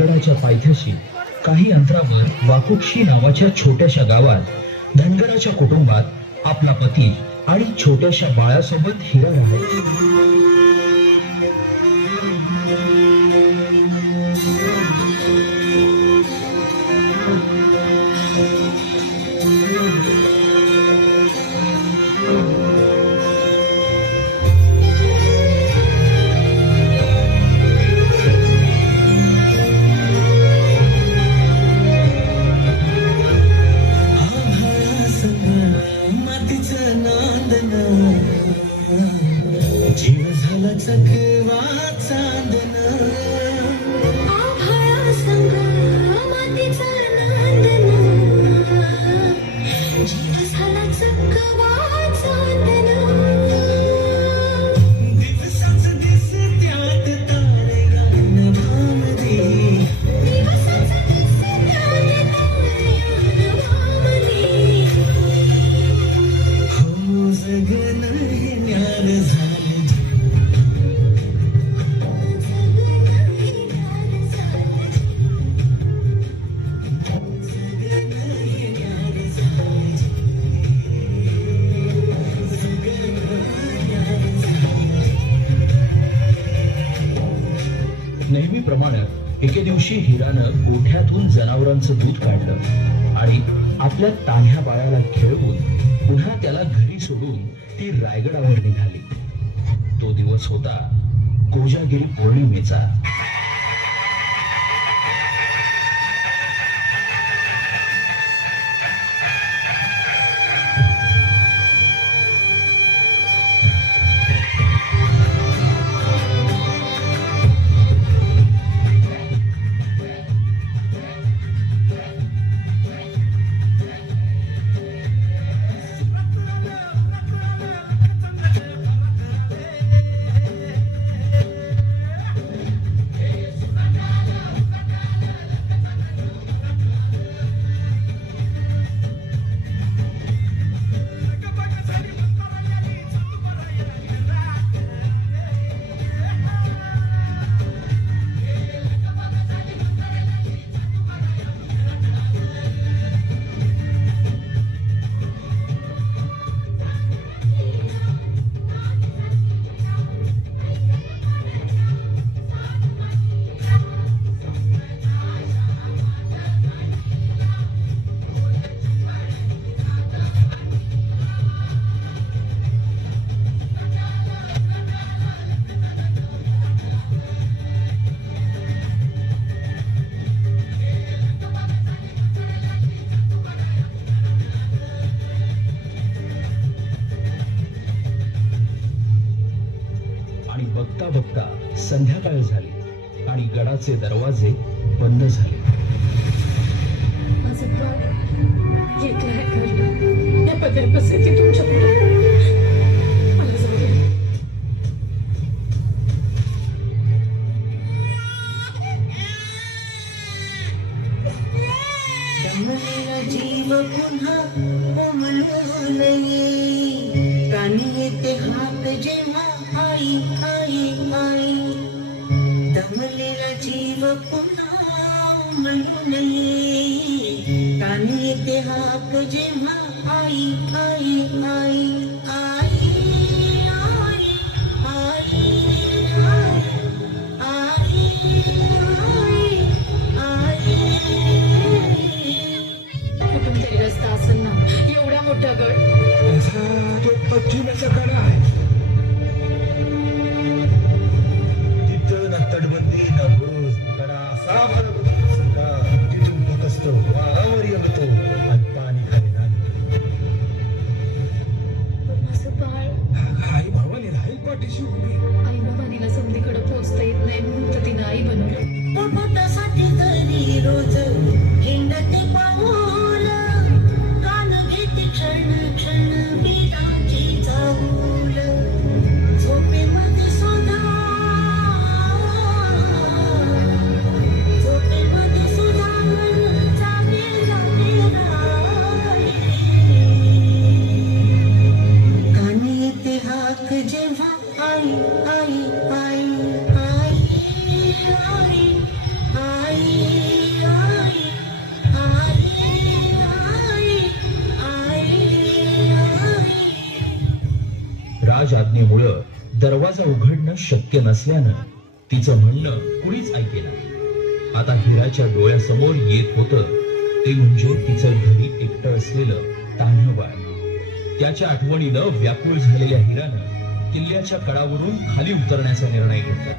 रायगडाच्या पायथ्याशी काही अंतरावर वाकुक्षी नावाच्या छोट्याशा गावात धनगराच्या कुटुंबात आपला पती आणि छोट्याशा बाळासोबत हिरा राहायची. जीव झाला चकवा चांदन आभाळा संग मातीचा नांदन जीव झाला चकवा चांदन दिवसाच दिसत्यात तारे गान भामरे दिवसाच दिसत्यात तारे गान भामरे हो जगन हे न्यार झालं नेहमीप्रमाणे एके दिवशी हिरानं गोठ्यातून जनावरांचं दूध काढलं आणि आपल्या तान्ह्या बाळाला खेळवून पुन्हा त्याला घरी सोडून ती रायगडावर निघाली. तो दिवस होता कोजागिरी पौर्णिमेचा. बघता बघता संध्याकाळ झाली आणि गडाचे दरवाजे बंद झाले. माझं बाळ येते आहे घरी. या पदरी बसायचे तुमच्या पुढे. मला जाऊ दे. दमलेला जीव पुन्हा कोमलू नये कानी येते हात जेव्हा आई आई आई दमलेला जीव पुन्हा कोमलू नये कानी येते हात जेव्हा आई आई आई आई आई आई आई कुठून तरी रस्ता असेल ना. एवढा मोठा गड. तो पश्चिमेचा कडा आहे. तिथं ना तटबंदी ना बुरुज कडा साफ तिथून फकस्त वाघावर येतो आणि पाणी खाली नांदतो. शक्य नसल्यानं तिचं म्हणणं कुणीच ऐकेना. आता हिराच्या डोळ्यासमोर येत होतं ते म्हणजे तिचं घरी एकटं असलेलं तान्हं बाळ. त्याच्या आठवणीनं व्याकुळ झालेल्या हिरानं किल्ल्याच्या कडावरून खाली उतरण्याचा निर्णय घेतला.